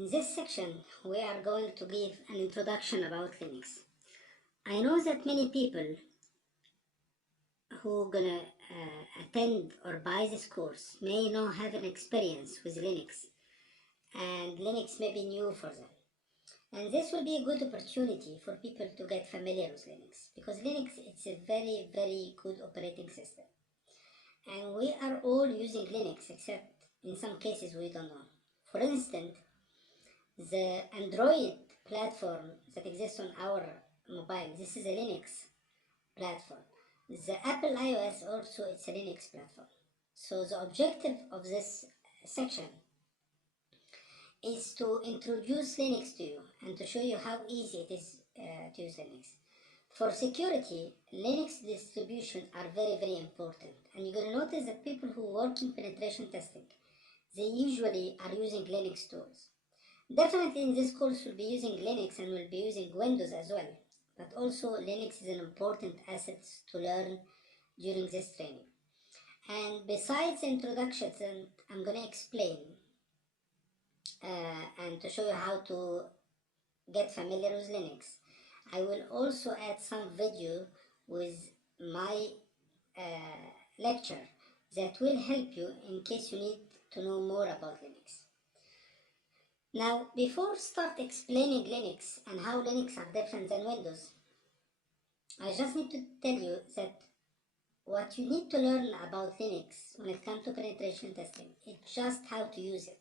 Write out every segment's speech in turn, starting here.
In this section, we are going to give an introduction about Linux. I know that many people who gonna attend or buy this course may not have an experience with Linux, and Linux may be new for them. And this will be a good opportunity for people to get familiar with Linux, because Linux it's a very good operating system. And we are all using Linux, except in some cases we don't know. For instance, the Android platform that exists on our mobile, this is a Linux platform. The Apple iOS also, it's a Linux platform. So the objective of this section is to introduce Linux to you and to show you how easy it is to use Linux. For security, Linux distributions are very important, and you're going to notice that people who work in penetration testing, they usually are using Linux tools. Definitely in this course we'll be using Linux and we'll be using Windows as well, but also Linux is an important asset to learn during this training. And besides the introductions, and I'm going to explain and to show you how to get familiar with Linux, I will also add some video with my lecture that will help you in case you need to know more about Linux. Now, before start explaining Linux and how Linux are different than Windows, I just need to tell you that what you need to learn about Linux when it comes to penetration testing is just how to use it.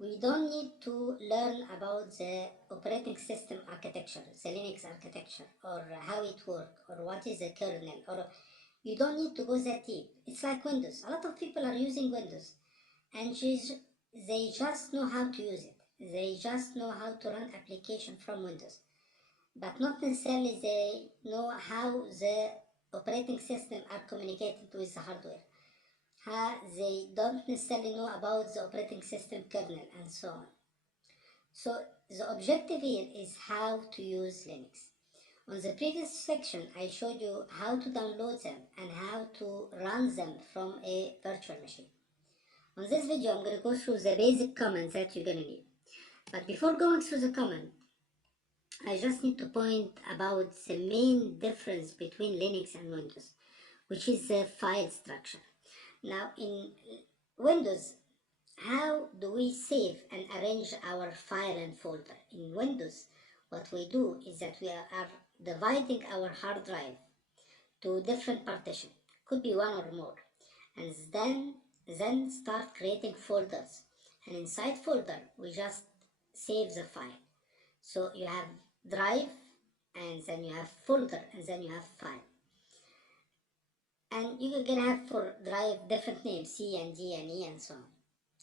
We don't need to learn about the operating system architecture, the Linux architecture, or how it works, or what is the kernel, or you don't need to go that deep. It's like Windows. A lot of people are using Windows, and they just know how to use it. They just know how to run application from Windows, but not necessarily they know how the operating system are communicated with the hardware. They don't necessarily know about the operating system kernel and so on. So the objective here is how to use Linux. On the previous section, I showed you how to download them and how to run them from a virtual machine. On this video, I'm going to go through the basic commands that you're going to need. But before going through the command, I just need to point about the main difference between Linux and Windows, which is the file structure. Now, in Windows, how do we save and arrange our file and folder? In Windows, what we do is that we are dividing our hard drive to different partitions, could be one or more, and then start creating folders. And inside folder, we just save the file. So you have drive, and then you have folder, and then you have file. And you can have for drive different names, C and D and E and so on.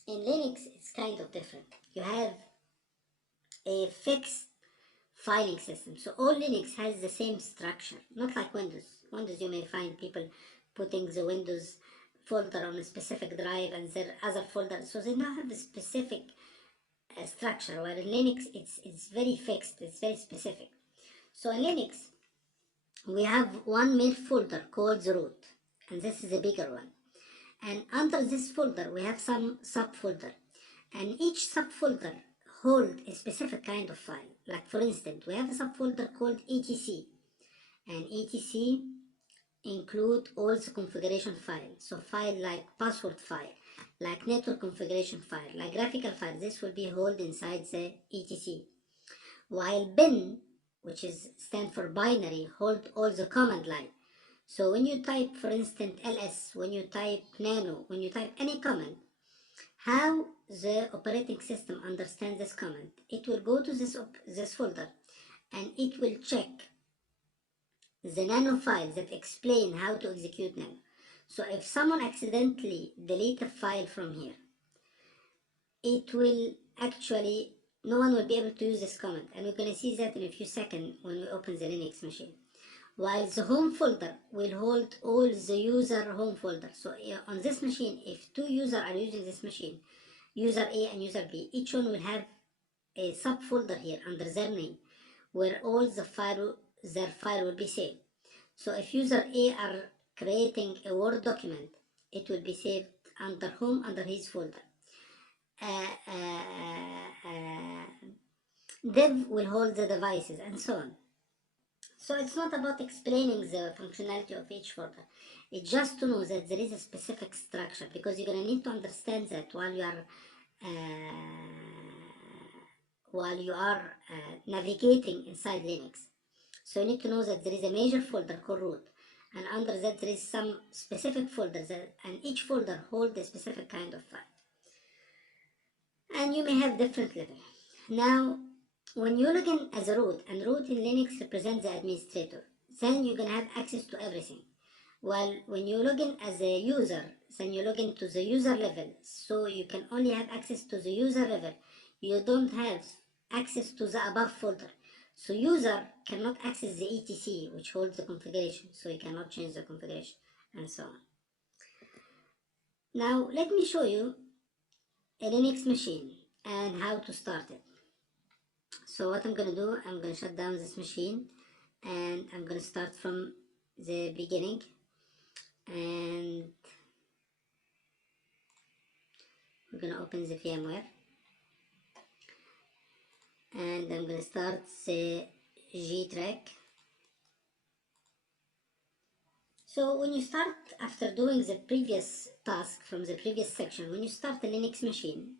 In Linux, it's kind of different. You have a fixed filing system. So all Linux has the same structure, not like Windows. Windows, you may find people putting the Windows folder on a specific drive and their other folder. So they don't have a specific structure, while in Linux, it's very fixed, it's very specific. So in Linux, we have one main folder called the root, and this is a bigger one. And under this folder, we have some subfolder, and each subfolder holds a specific kind of file. Like for instance, we have a subfolder called etc, and etc include all the configuration files. So file like password file, like network configuration file, like graphical file, this will be held inside the etc. While bin, which is stand for binary, hold all the command line. So when you type, for instance, ls, when you type nano, when you type any command, how the operating system understands this command? It will go to this folder and it will check the nano files that explain how to execute nano. So if someone accidentally delete a file from here, it will actually, no one will be able to use this command, and we're going to see that in a few seconds when we open the Linux machine. While the home folder will hold all the user home folder. So on this machine, if two users are using this machine, user A and user B, each one will have a subfolder here under their name, where all their file will be saved. So if user A are creating a Word document, it will be saved under home, under his folder. Dev will hold the devices, and so on. So it's not about explaining the functionality of each folder. It's just to know that there is a specific structure, because you're gonna need to understand that while you are navigating inside Linux. So you need to know that there is a major folder called root, and under that there is some specific folders, and each folder holds a specific kind of file. And you may have different level. Now, when you log in as a root, and root in Linux represents the administrator, then you're gonna have access to everything. While when you log in as a user, then you log into the user level, so you can only have access to the user level. You don't have access to the above folder. So user cannot access the etc, which holds the configuration, so you cannot change the configuration, and so on. Now let me show you a Linux machine and how to start it. So what I'm gonna do, I'm gonna shut down this machine, and I'm gonna start from the beginning, and we're gonna open the VMware, and I'm gonna start the G-Track. So when you start, after doing the previous task from the previous section, when you start a Linux machine,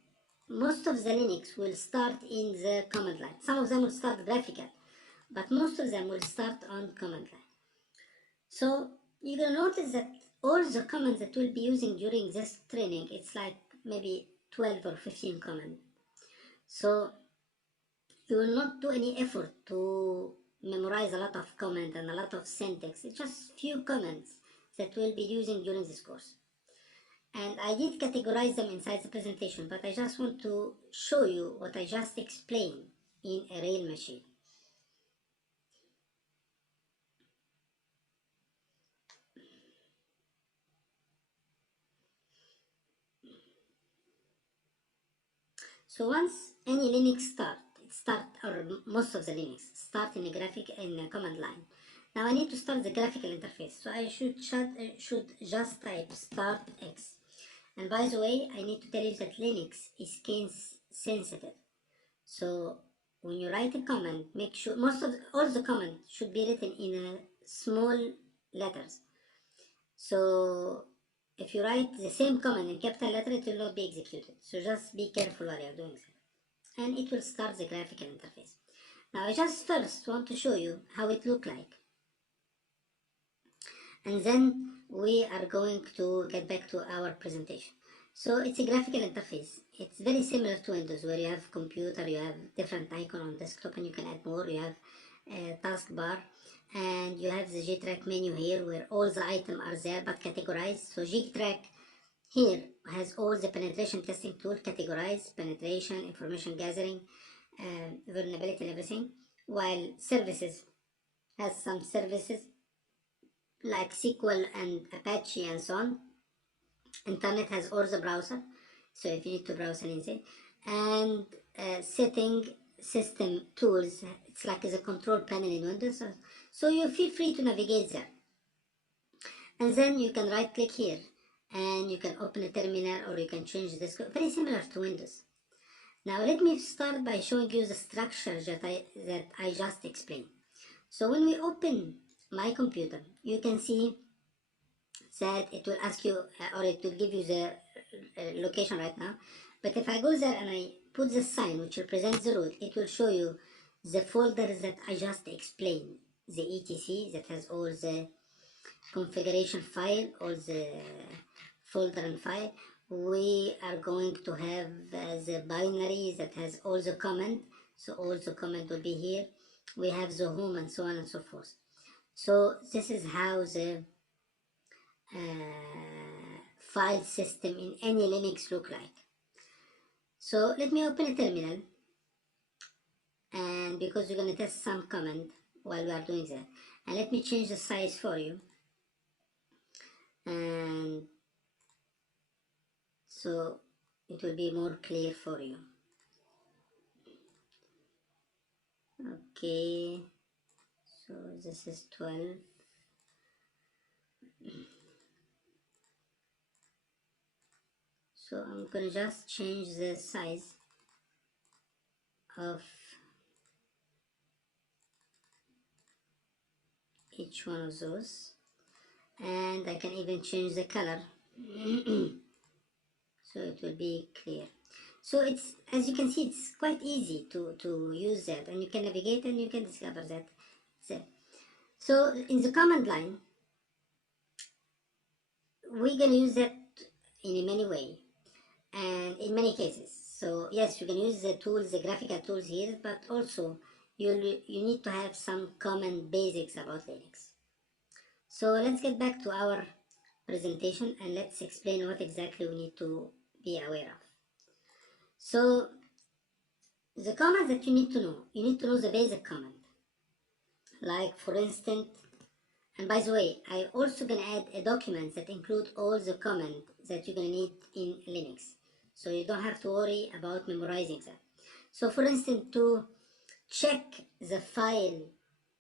most of the Linux will start in the command line. Some of them will start graphical, but most of them will start on command line. So you're gonna notice that all the commands that we'll be using during this training, it's like maybe 12 or 15 commands. So you will not do any effort to memorize a lot of commands and a lot of syntax. It's just few commands that we'll be using during this course. And I did categorize them inside the presentation, but I just want to show you what I just explained in a real machine. So once any Linux or most of the Linux start in a command line. Now I need to start the graphical interface, so I should just type start X. And by the way, I need to tell you that Linux is case sensitive. So when you write a command, make sure all the command should be written in a small letters. So if you write the same command in capital letter, it will not be executed. So just be careful while you're doing that. And it will start the graphical interface. Now I just first want to show you how it looks like. And then we are going to get back to our presentation. So it's a graphical interface. It's very similar to Windows, where you have computer, you have different icon on desktop, and you can add more. You have a taskbar, and you have the G-Track menu here, where all the items are there but categorized. So G-Track here has all the penetration testing tool, categorized, penetration, information gathering, vulnerability and everything, while services has some services like SQL and Apache and so on. Internet has all the browser, so if you need to browse anything, and setting system tools, it's like the control panel in Windows, so you feel free to navigate there. And then you can right click here and you can open a terminal, or you can change this, very similar to Windows. Now let me start by showing you the structure that I just explained. So when we open my computer, you can see that it will ask you, or it will give you the location right now. But if I go there and I put the sign which represents the root, it will show you the folders that I just explained. The etc that has all the configuration file, all the folder and file. We are going to have the binary that has all the command, so all the command will be here. We have the home and so on and so forth. So this is how the file system in any Linux look like. So let me open a terminal, and because we're going to test some command while we are doing that, and let me change the size for you, and so it will be more clear for you. Okay, so this is 12. So I'm gonna just change the size of each one of those, and I can even change the color so it will be clear. So it's, as you can see, it's quite easy to use that, and you can navigate and you can discover that. So in the command line, we're gonna use that in many ways and in many cases. So yes, you can use the tools, the graphical tools here, but also you need to have some common basics about Linux. So let's get back to our presentation and let's explain what exactly we need to be aware of. So the commands that you need to know the basic command. Like for instance, and by the way, I also gonna add a document that include all the commands that you're gonna need in Linux. So you don't have to worry about memorizing them. So for instance, to check the file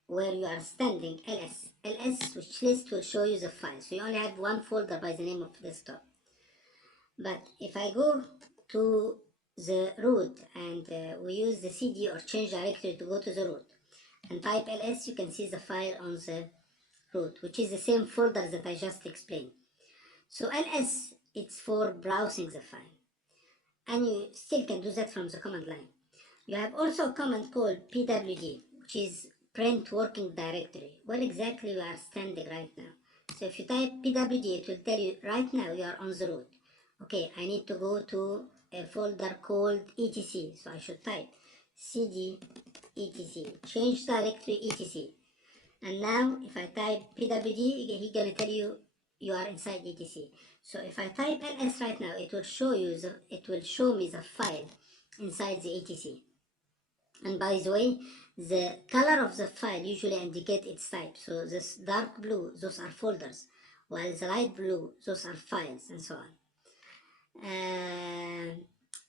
where you are standing, ls which list will show you the file. So you only have one folder by the name of desktop. But if I go to the root and we use the cd or change directory to go to the root and type ls, you can see the file on the root, which is the same folder that I just explained. So ls, it's for browsing the file, and you still can do that from the command line. You have also a command called pwd, which is print working directory, where exactly you are standing right now. So if you type pwd, it will tell you right now you are on the root. Okay, I need to go to a folder called etc, so I should type cd etc, change directory etc. And now if I type pwd, he's gonna tell you you are inside etc. So if I type ls right now, it will show me the file inside the etc. And by the way, the color of the file usually indicates its type. So this dark blue, those are folders, while the light blue, those are files, and so on.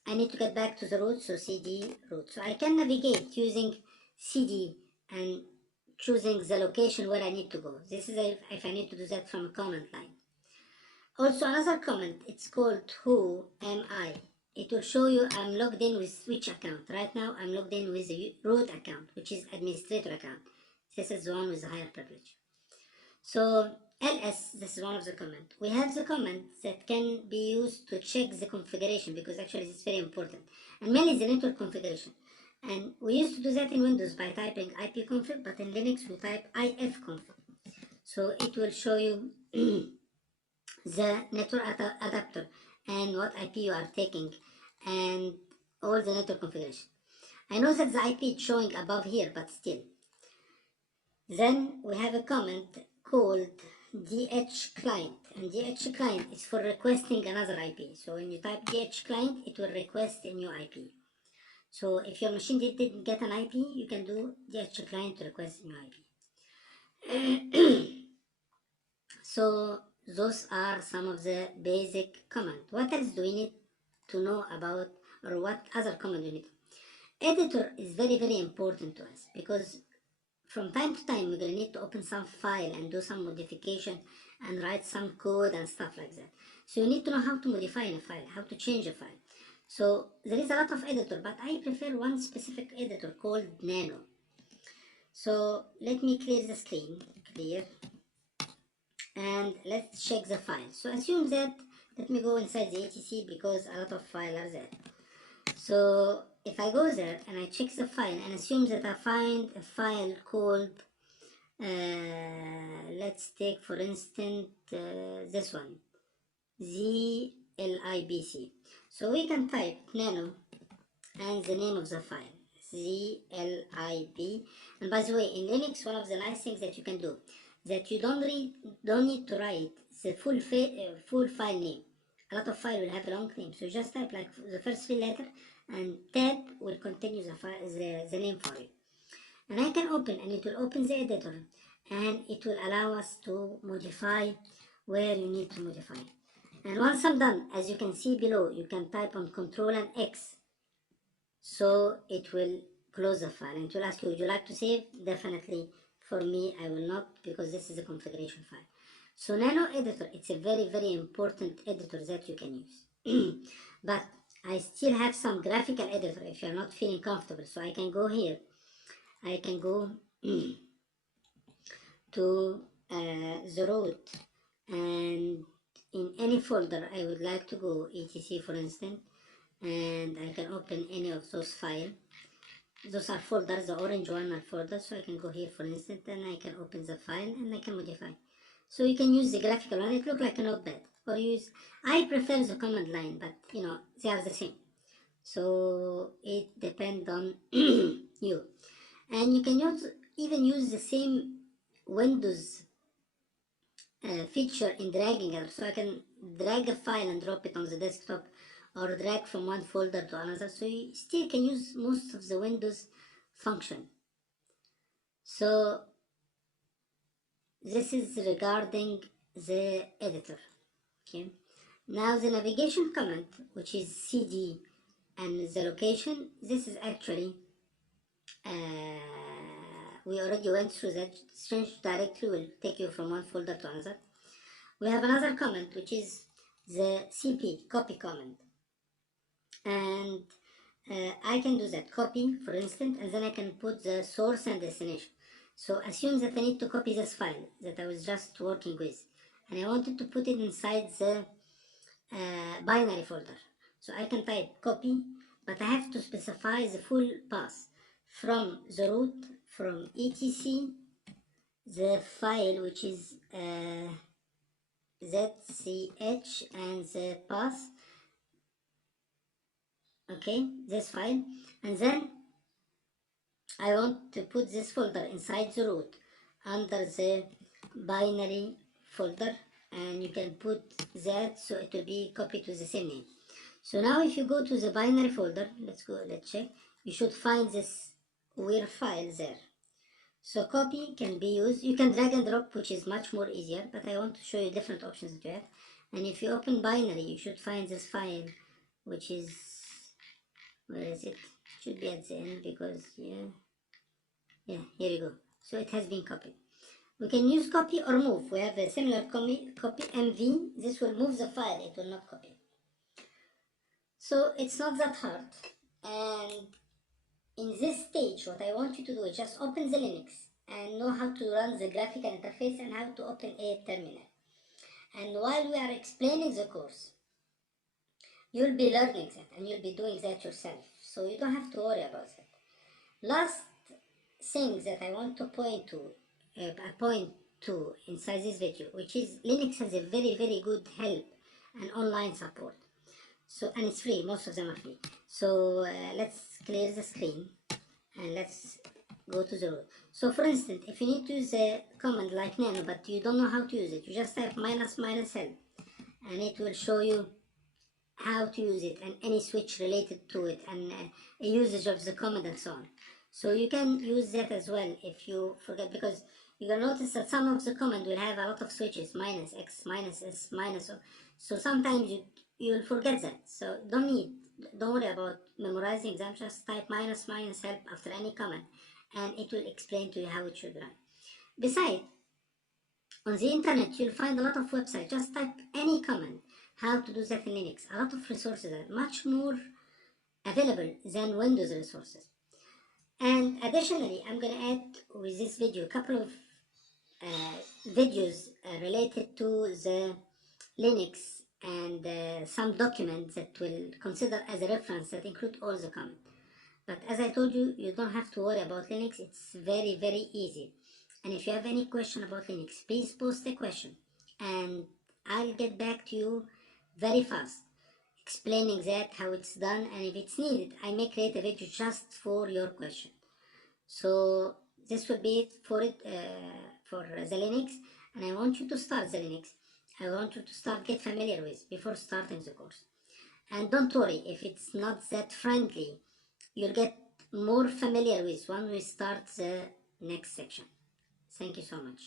I need to get back to the root, so cd root. So I can navigate using cd and choosing the location where I need to go. This is if I need to do that from a command line. Also another command, it's called who am I. It will show you I'm logged in with which account. Right now I'm logged in with the root account, which is administrator account. This is the one with the higher privilege. So ls, this is one of the commands. We have the command that can be used to check the configuration, because actually it's very important, and mainly the network configuration. And we used to do that in Windows by typing ipconfig, but in Linux we type ifconfig. So it will show you the network adapter and what IP you are taking and all the network configuration. I know that the IP is showing above here, but still. Then we have a command called dhclient, and dhclient is for requesting another IP. So when you type dhclient, it will request a new IP. So if your machine didn't get an IP, you can do dhclient to request a new IP. So those are some of the basic commands. What else do we need to know about, or what other command we need? Editor is very, very important to us, because from time to time we're going to need to open some file and do some modification and write some code and stuff like that. So you need to know how to modify a file, how to change a file. So there is a lot of editor, but I prefer one specific editor called Nano. So let me clear the screen, and let's check the file. So assume that, let me go inside the etc, because a lot of files are there. So if I go there and I check the file and assume that I find a file called, let's take for instance this one, zlibc. So we can type nano and the name of the file, zlib. And by the way, in Linux, one of the nice things that you can do, that you don't need to write the full file name. A lot of file will have a long name, so just type like the first three letters, and tab will continue the name for you. And I can open, and it will open the editor, and it will allow us to modify where you need to modify. And once I'm done, as you can see below, you can type on Control and X, so it will close the file, and it will ask you, would you like to save? Definitely. For me, I will not, because this is a configuration file. So Nano Editor, it's a very, very important editor that you can use. But I still have some graphical editor if you're not feeling comfortable. So I can go here, I can go to the root, and in any folder I would like to go, etc for instance, and I can open any of those files. Those are folders, the orange one are folders, so I can go here for instance and I can open the file and I can modify. So you can use the graphical one, it looks like a notepad, or I prefer the command line, but you know, they are the same. So it depends on you. And you can even use the same Windows feature in dragging it. So I can drag a file and drop it on the desktop, or drag from one folder to another, so you still can use most of the Windows function. So this is regarding the editor. Okay, now the navigation command, which is cd and the location, this is actually we already went through that. Change directory will take you from one folder to another. We have another command, which is the cp, copy command, and I can do that, copy for instance, and then I can put the source and destination. So assume that I need to copy this file that I was just working with, and I wanted to put it inside the binary folder. So I can type copy, but I have to specify the full path from the root, from etc, the file which is zch, and the path, okay, this file, and then I want to put this folder inside the root under the binary folder, and you can put that so it will be copied to the same name. So now if you go to the binary folder, let's check, you should find this WIR file there. So copy can be used, you can drag and drop, which is much more easier, but I want to show you different options that you have. And if you open binary, you should find this file, which is, where is it? It should be at the end, because yeah, here you go. So it has been copied. We can use copy or move. We have a similar copy mv. This will move the file, it will not copy. So it's not that hard. And in this stage, what I want you to do is just open the Linux and know how to run the graphical interface and how to open a terminal. And while we are explaining the course, you'll be learning that and you'll be doing that yourself. So you don't have to worry about that. Last thing that I want to point to inside this video, which is Linux has a very, very good help and online support. So, and it's free, most of them are free. So let's clear the screen and let's go to the root. So for instance, if you need to use a command like nano but you don't know how to use it, you just type -help and it will show you how to use it and any switch related to it and a usage of the command and so on. So you can use that as well if you forget, because you will notice that some of the command will have a lot of switches, -x, -s, -o. So sometimes you'll forget that. So don't worry about memorizing them, just type -help after any command and it will explain to you how it should run. Besides, on the internet you'll find a lot of websites, just type any command, how to do that in Linux. A lot of resources are much more available than Windows resources. And additionally, I'm going to add with this video a couple of videos related to the Linux and some documents that will consider as a reference that include all the comments. But as I told you, you don't have to worry about Linux. It's very, very easy. And if you have any question about Linux, please post a question and I'll get back to you very fast, explaining that, how it's done, and if it's needed, I may create a video just for your question. So this will be it for the Linux, and I want you to start the Linux. I want you to get familiar with before starting the course. And don't worry if it's not that friendly, you'll get more familiar with when we start the next section. Thank you so much.